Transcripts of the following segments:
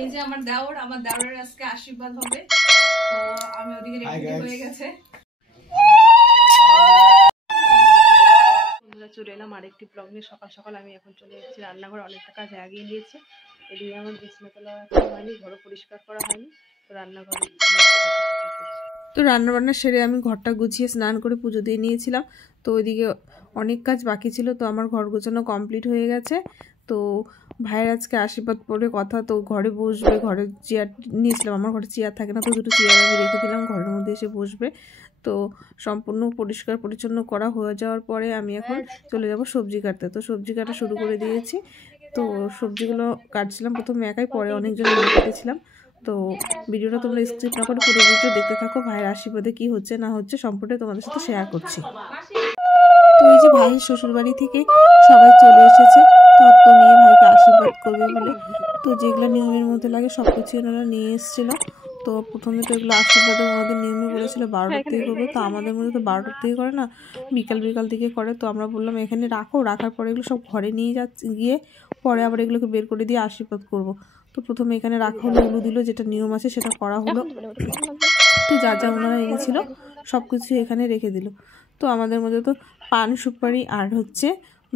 এই যে আমার দেওরের আজকে আশীর্বাদ হবে, তো আমি ওদিকে রেডি হয়ে গেছে। চলে এলাম আরেকটি ব্লগ নিয়ে। সকাল সকাল আমি এখন চলে এসেছি রান্নাঘরে, অনেকটা কাজ এগিয়ে নিয়েছে। এদিকে আমার বিছানা তোলা হয়নি, ঘর পরিষ্কার করা হয়নি, তো রান্নাঘরে তো রান্নাবান্না সেরে আমি ঘরটা গুছিয়ে স্নান করে পুজো দিয়ে নিয়েছিলাম। তো ওইদিকে অনেক কাজ বাকি ছিল, তো আমার ঘর গোছানো কমপ্লিট হয়ে গেছে। তো ভাইয়ের আজকে আশীর্বাদ পরে কথা, তো ঘরে বসবে, ঘরে চেয়ার নিয়েছিলাম, আমার ঘরে চেয়ার থাকে না, তো দুটো চেয়ার আমি রেখে দিলাম, ঘরের মধ্যে এসে বসবে। তো সম্পূর্ণ পরিষ্কার পরিচ্ছন্ন করা হয়ে যাওয়ার পরে আমি এখন চলে যাব সবজি কাটতে। তো সবজি কাটা শুরু করে দিয়েছি। তো সবজিগুলো কাটছিলাম প্রথমে একাই, পরে অনেকজন মিলে কেটেছিলাম। তো ভিডিওটা তোমরা স্কিপ না করে পুরো ভিডিও দেখতে থাকো। ভাইয়ের আশীর্বাদে কি হচ্ছে না হচ্ছে সম্পূর্ণ তোমাদের সাথে শেয়ার করছি। তো এই যে ভাইয়ের শ্বশুরবাড়ি থেকে সবাই চলে এসেছে তত্ত্ব নিয়ে ভাইকে আশীর্বাদ করবে বলে। তো যেগুলো নিয়মের মধ্যে লাগে সব কিছু ওনারা নিয়ে এসেছিলো। তো প্রথমে তো এগুলো আশীর্বাদ আমাদের নিয়মে বলেছিল 12টার থেকে করবে, তো আমাদের মধ্যে তো 12টার থেকে করে না, বিকাল দিকে করে। তো আমরা বললাম এখানে রাখো, রাখার পরে এগুলো সব ঘরে নিয়ে গিয়ে পরে আবার এগুলোকে বের করে দিয়ে আশীর্বাদ করব। তো প্রথমে এখানে রাখা হলো, উলু দিল, যেটা নিয়ম আছে সেটা করা হলো। তো যা যা ওনারা এনেছিল সব কিছু এখানে রেখে দিল। তো আমাদের মধ্যে তো পান সুপারি আর হচ্ছে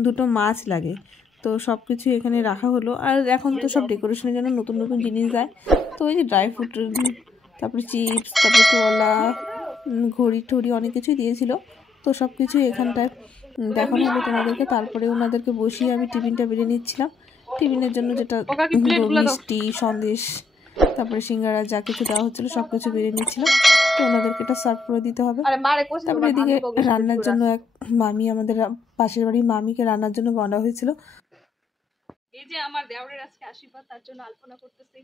দুটো মাছ লাগে, তো সব কিছু এখানে রাখা হলো। আর এখন তো সব ডেকোরেশনের জন্য নতুন নতুন জিনিস দেয়। তো ওই যে ড্রাই ফ্রুট, তারপরে চিপস, তারপরে তোলা, ঘড়ি টড়ি অনেক কিছুই দিয়েছিল। তো সব কিছু এখানটায় দেখানো হলো তোমাদেরকে। তারপরে ওনাদেরকে বসিয়ে আমি টিফিনটা বেড়ে নিচ্ছিলাম। টিফিনের জন্য যেটা মিষ্টি, সন্দেশ, তারপরে সিঙ্গারা যা কিছু দেওয়া হচ্ছিলো সব কিছু বেড়ে নিচ্ছিলাম। তো ওনাদেরকে এটা সার্ভ করে দিতে হবে। তারপরে এদিকে রান্নার জন্য এক মামি, আমাদের পাশের বাড়ির মামিকে রান্নার জন্য বলা হয়েছিল। এই যে আমার দেওরের আজকে আশীর্বাদ, তার জন্য আলপনা করতেছি।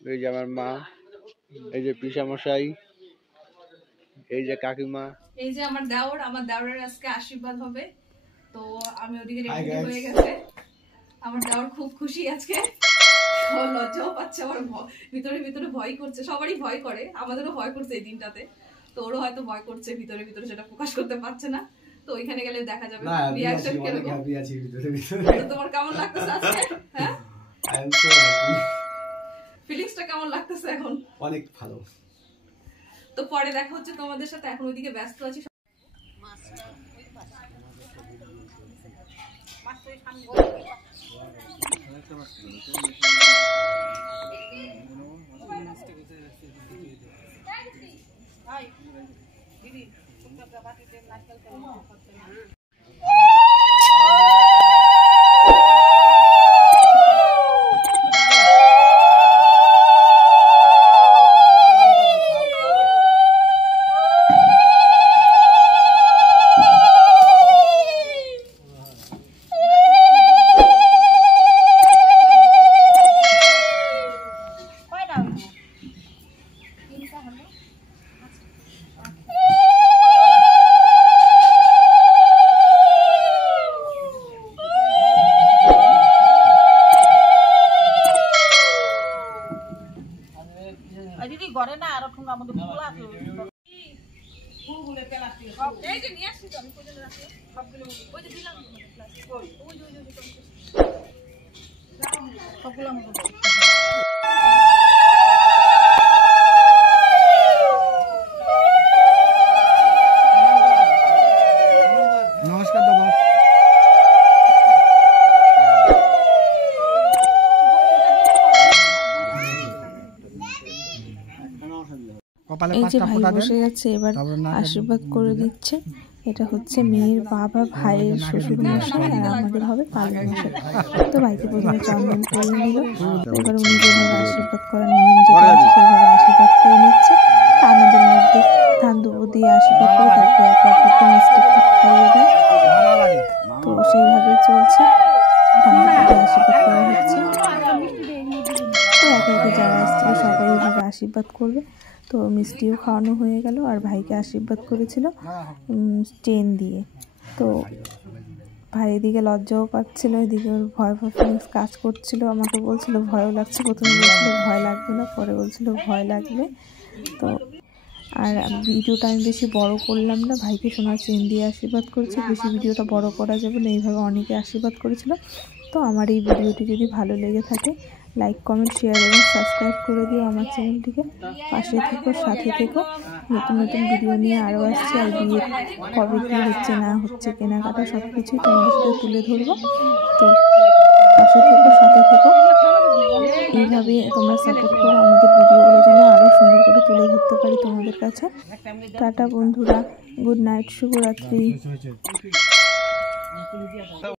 এই যে আমার মা, এই যে পিসামশাই, এই যে কাকিমা, এই যে আমার দেওরের আজকে আশীর্বাদ হবে, তো আমি ওদিকে রেডি হয়ে গেছে। আমার দেওর খুব খুশি আজকে, লজ্জাও পাচ্ছে, আমার ভিতরে ভিতরে ভয় করছে। সবারই ভয় করে, আমাদেরও ভয় করছে এই দিনটাতে। তো ওরও হয়তো ভয় করছে ভিতরে ভিতরে, সেটা প্রকাশ করতে পারছে না। তো ওইখানে গেলে দেখা যাবে রিঅ্যাকশন কিরকম। তোমার কেমন লাগতেছে আজকে? হ্যাঁ, আই এম সো হ্যাপি। ফিলিংসটা কেমন লাগতেছে এখন? অনেক ভালো। তো পরে দেখা হচ্ছে তোমাদের সাথে, এখন ওইদিকে ব্যস্ত আছি। এই যে ভাই বসে গেছে, এবার আশীর্বাদ করে দিচ্ছে। এটা হচ্ছে মেয়ের বাবা, ভাইয়ের শ্বশুর মশাই, আর আমাদের হবে পালন মশাই। তো ভাইকে প্রথমে চন্দন করে নিল, এবার উনি যেভাবে আশীর্বাদ করার নিয়ম যেটা আছে সেভাবে আশীর্বাদ করে নিচ্ছে। আমাদের মধ্যে ধান দুব্ব দিয়ে আশীর্বাদ করে তারপরে একে অপরকে মিষ্টি খাইয়ে দেয়। তো সেইভাবেই চলছে, ধান দুব্ব দিয়ে আশীর্বাদ করা হচ্ছে। তো একে একে যারা আসছিল সবাই এইভাবে আশীর্বাদ করবে। তো মিষ্টিও খাওয়ানো হয়ে গেল, আর ভাইকে আশীর্বাদ করেছিল চেন দিয়ে। তো ভাই এদিকে লজ্জাও পাচ্ছিল, এদিকে ওর ভয় ফিলিংস কাজ করছিল। আমাকে বলছিল ভয়ও লাগছে, প্রথমে বলছিল ভয় লাগবে না, পরে বলছিল ভয় লাগবে। তো আর ভিডিওটা আমি বেশি বড় করলাম না, ভাইকে সোনার চেন দিয়ে আশীর্বাদ করেছে, বেশি ভিডিওটা বড় করা যাবে না, এইভাবে অনেকে আশীর্বাদ করেছিল। তো আমার এই ভিডিওটি যদি ভালো লেগে থাকে লাইক কমেন্ট শেয়ার এবং সাবস্ক্রাইব করে দিও আমার চ্যানেলটিকে। পাশে থেকো, সাথে থেকো, নতুন নতুন ভিডিও নিয়ে আরও আসছে। আর বিয়ে কবে কী হচ্ছে না হচ্ছে, কেনাকাটা সব কিছুই তোমাদের সাথে তুলে ধরবো। তো পাশে থেকো, সাথে থেকো, এইভাবে তোমরা সাপোর্ট করো আমাদের ভিডিওগুলো যেন আরও সুন্দর করে তুলে ধরতে পারি তোমাদের কাছে। টাটা বন্ধুরা, গুড নাইট, শুভরাত্রি।